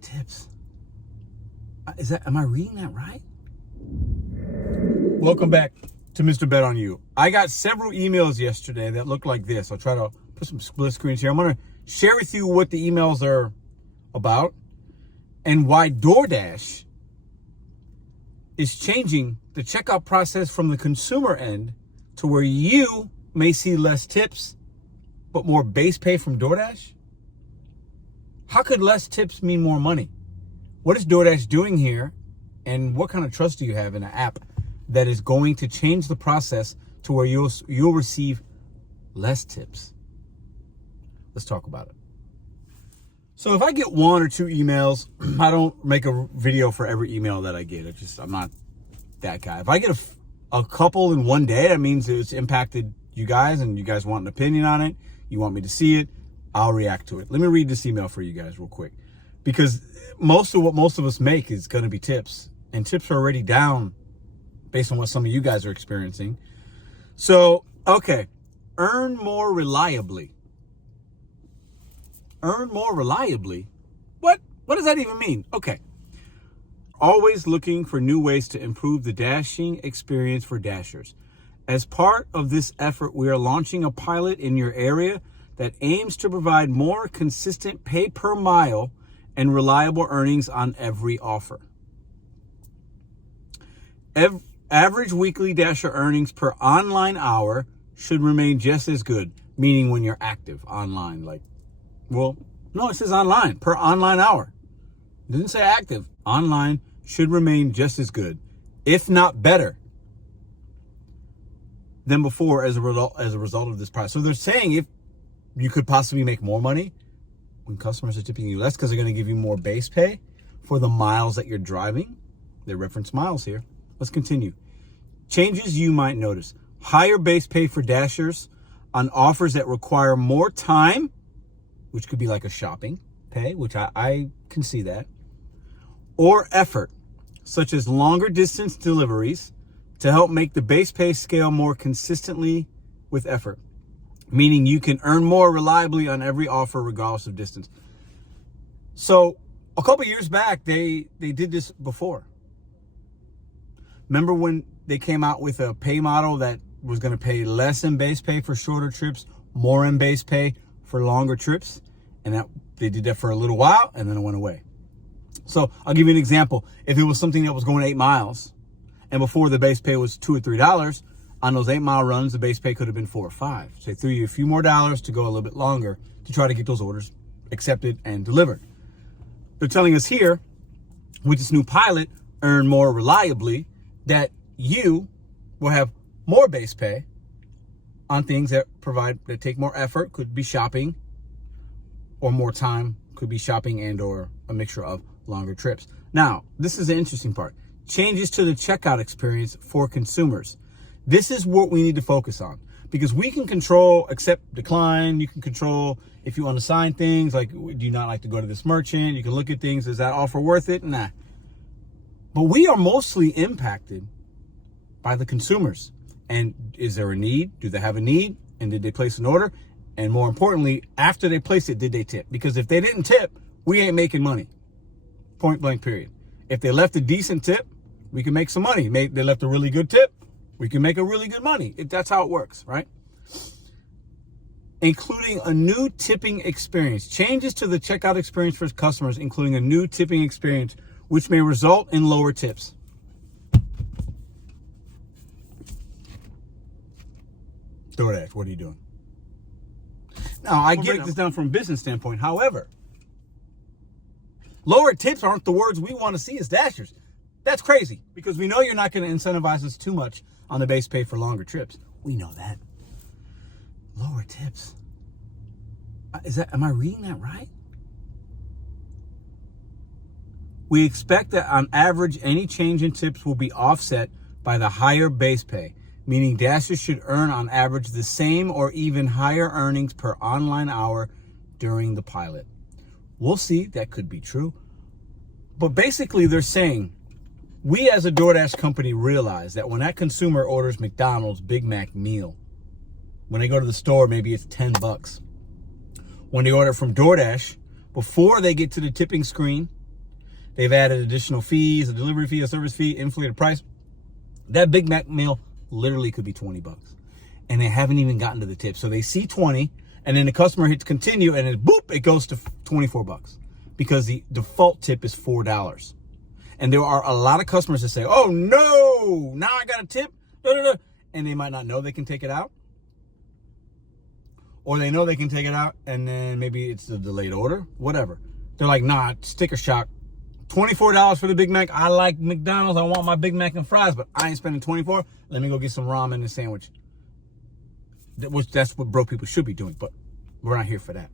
tips. Am I reading that right? Welcome back to Mr.BetonYou. I got several emails yesterday that look like this. I'll try to put some split screens here. I'm going to share with you what the emails are about and why DoorDash is changing the checkout process from the consumer end to where you may see less tips, but more base pay from DoorDash. How could less tips mean more money? What is DoorDash doing here? And what kind of trust do you have in an app that is going to change the process to where you'll receive less tips? Let's talk about it. So if I get one or two emails, I don't make a video for every email that I get. I'm not that guy. If I get a couple in one day, that means it's impacted you guys and you guys want an opinion on it. You want me to see it. I'll react to it. Let me read this email for you guys real quick, because most of what most of us make is going to be tips, and tips are already down based on what some of you guys are experiencing. So, okay. Earn more reliably. Earn more reliably? What does that even mean? Okay. Always looking for new ways to improve the dashing experience for dashers. As part of this effort, we are launching a pilot in your area that aims to provide more consistent pay per mile and reliable earnings on every offer. Average weekly dasher earnings per online hour should remain just as good, meaning when you're active online. No, it says online, per online hour. It didn't say active. Online should remain just as good, if not better, than before as a result of this price. So they're saying if you could possibly make more money when customers are tipping you less because they're going to give you more base pay for the miles that you're driving. They reference miles here. Let's continue. Changes you might notice. Higher base pay for dashers on offers that require more time, which could be like a shopping pay, which I can see that, or effort, such as longer distance deliveries to help make the base pay scale more consistently with effort, meaning you can earn more reliably on every offer regardless of distance. So a couple years back, they did this before. Remember when they came out with a pay model that was going to pay less in base pay for shorter trips, more in base pay for longer trips? And that they did that for a little while, and then it went away. So I'll give you an example. If it was something that was going 8 miles, and before the base pay was $2 or $3, on those 8-mile runs, the base pay could have been $4 or $5. So they threw you a few more dollars to go a little bit longer to try to get those orders accepted and delivered. They're telling us here, with this new pilot, earn more reliably, that you will have more base pay on things that take more effort, could be shopping, or more time, could be shopping and or a mixture of longer trips. Now, this is the interesting part. Changes to the checkout experience for consumers. This is what we need to focus on, because we can control accept, decline. You can control if you unassign things, like do you not like to go to this merchant? You can look at things, is that offer worth it? Nah. But we are mostly impacted by the consumers. And is there a need? Do they have a need? And did they place an order? And more importantly, after they place it, did they tip? Because if they didn't tip, we ain't making money. Point blank, period. If they left a decent tip, we can make some money. They left a really good tip, we can make a really good money. That's how it works, right? Including a new tipping experience. Changes to the checkout experience for customers, including a new tipping experience, which may result in lower tips. DoorDash, what are you doing? Now, I get this down from a business standpoint. However, lower tips aren't the words we want to see as dashers. That's crazy, because we know you're not going to incentivize us too much on the base pay for longer trips. We know that. Lower tips. Am I reading that right? We expect that on average, any change in tips will be offset by the higher base pay, meaning dashers should earn on average the same or even higher earnings per online hour during the pilot. We'll see, that could be true. But basically they're saying, we as a DoorDash company realize that when that consumer orders McDonald's Big Mac meal, when they go to the store, maybe it's $10. When they order from DoorDash, before they get to the tipping screen, they've added additional fees, a delivery fee, a service fee, inflated price. That Big Mac meal literally could be $20. And they haven't even gotten to the tip. So they see 20, and then the customer hits continue, and then boop, it goes to $24 because the default tip is $4. And there are a lot of customers that say, oh no, now I got a tip, and they might not know they can take it out. Or they know they can take it out, and then maybe it's a delayed order, whatever. They're like, nah, sticker shock. $24 for the Big Mac. I like McDonald's. I want my Big Mac and fries, but I ain't spending $24. Let me go get some ramen and a sandwich. That's what broke people should be doing, but we're not here for that.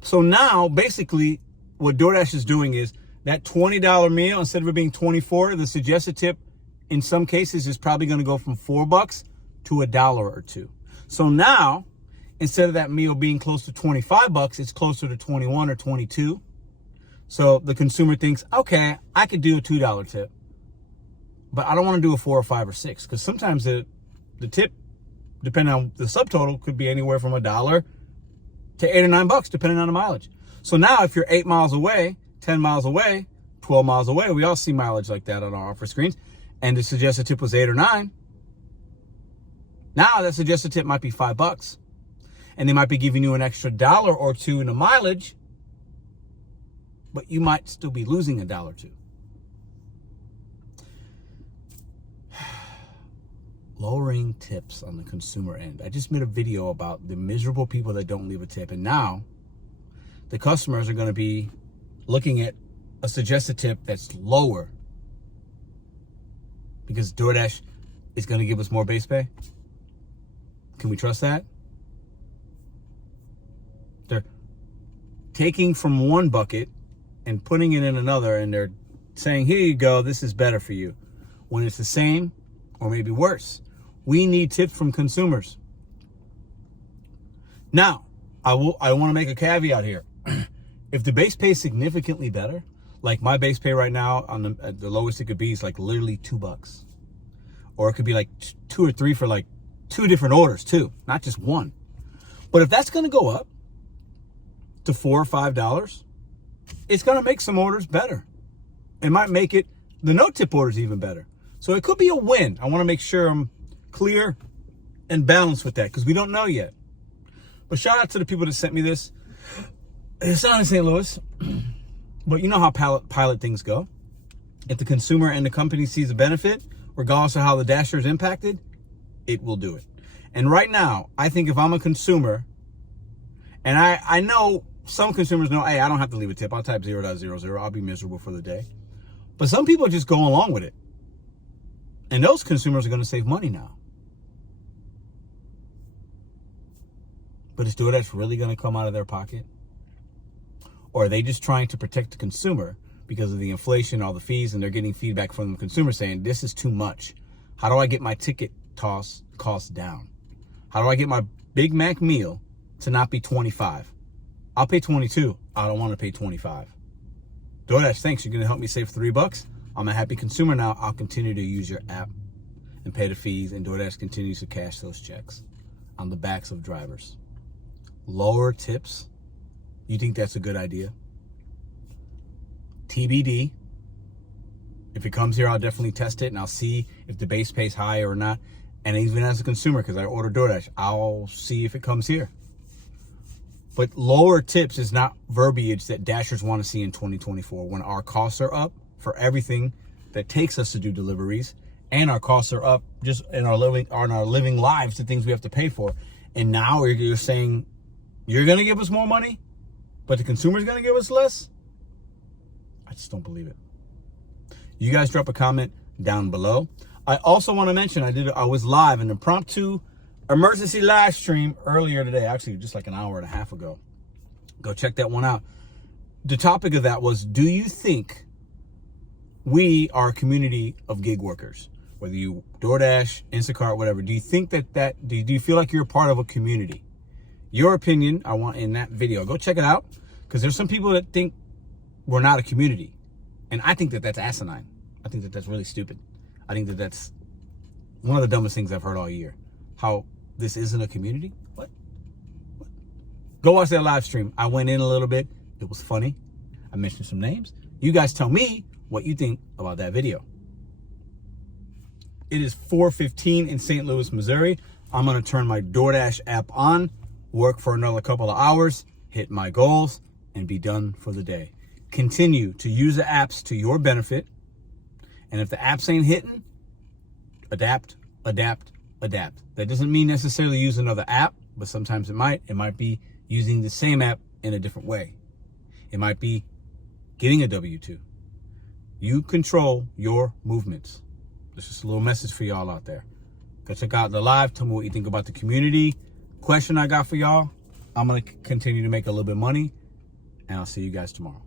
So now, basically, what DoorDash is doing is that $20 meal, instead of it being $24, the suggested tip in some cases is probably going to go from $4 to $1 or $2. So now, instead of that meal being close to $25, it's closer to 21 or 22. So the consumer thinks, okay, I could do a $2 tip, but I don't want to do a 4 or 5 or 6, because sometimes the tip, depending on the subtotal, could be anywhere from $1 to $8 or $9, depending on the mileage. So now if you're 8 miles away, 10 miles away, 12 miles away, we all see mileage like that on our offer screens, and the suggested tip was 8 or 9. Now that suggested tip might be $5. And they might be giving you an extra $1 or $2 in the mileage, but you might still be losing $1 or $2. Lowering tips on the consumer end. I just made a video about the miserable people that don't leave a tip, and now the customers are going to be looking at a suggested tip that's lower because DoorDash is going to give us more base pay. Can we trust that? They're taking from one bucket and putting it in another, and they're saying, here you go, this is better for you, when it's the same or maybe worse. We need tips from consumers. Now, I want to make a caveat here. If the base pay is significantly better, like my base pay right now at the lowest it could be is like literally $2. Or it could be like 2 or 3 for like 2 different orders too, not just one. But if that's going to go up to $4 or $5, it's going to make some orders better. It might make the no tip orders even better. So it could be a win. I want to make sure I'm clear and balanced with that, because we don't know yet. But shout out to the people that sent me this. It's not in St. Louis, but you know how pilot things go. If the consumer and the company sees a benefit, regardless of how the dasher is impacted, it will do it. And right now, I think if I'm a consumer, and I know some consumers know, hey, I don't have to leave a tip. I'll type 0.00. I'll be miserable for the day. But some people are just going along with it. And those consumers are going to save money now. But is DoorDash really going to come out of their pocket? Or are they just trying to protect the consumer because of the inflation, all the fees, and they're getting feedback from the consumer saying, this is too much. How do I get my ticket cost down? How do I get my Big Mac meal to not be $25? I'll pay $22. I don't want to pay $25. DoorDash, thanks. You're going to help me save $3. I'm a happy consumer now. I'll continue to use your app and pay the fees, and DoorDash continues to cash those checks on the backs of drivers. Lower tips. You think that's a good idea? TBD. If it comes here, I'll definitely test it, and I'll see if the base pay is high or not. And even as a consumer, because I order DoorDash, I'll see if it comes here. But lower tips is not verbiage that Dashers want to see in 2024 when our costs are up for everything that takes us to do deliveries, and our costs are up just in our living lives, the things we have to pay for. And now you're saying you're going to give us more money, but the consumer's going to give us less? I just don't believe it. You guys drop a comment down below. I also want to mention I was live, an impromptu emergency live stream earlier today, actually just like an hour and a half ago. Go check that one out. The topic of that was, do you think we are a community of gig workers? Whether you DoorDash, Instacart, whatever, do you think do you feel like you're a part of a community? Your opinion, I want in that video. Go check it out, because there's some people that think we're not a community. And I think that that's asinine. I think that that's really stupid. I think that that's one of the dumbest things I've heard all year. How this isn't a community? What? Go watch that live stream. I went in a little bit. It was funny. I mentioned some names. You guys tell me what you think about that video. It is 4:15 in St. Louis, Missouri. I'm going to turn my DoorDash app on, work for another couple of hours, hit my goals, and be done for the day. Continue to use the apps to your benefit. And if the apps ain't hitting, adapt, adapt, adapt. That doesn't mean necessarily use another app, but sometimes it might. It might be using the same app in a different way. It might be getting a W-2. You control your movements. That's just a little message for y'all out there. Go check out the live. Tell me what you think about the community question I got for y'all. I'm going to continue to make a little bit of money, and I'll see you guys tomorrow.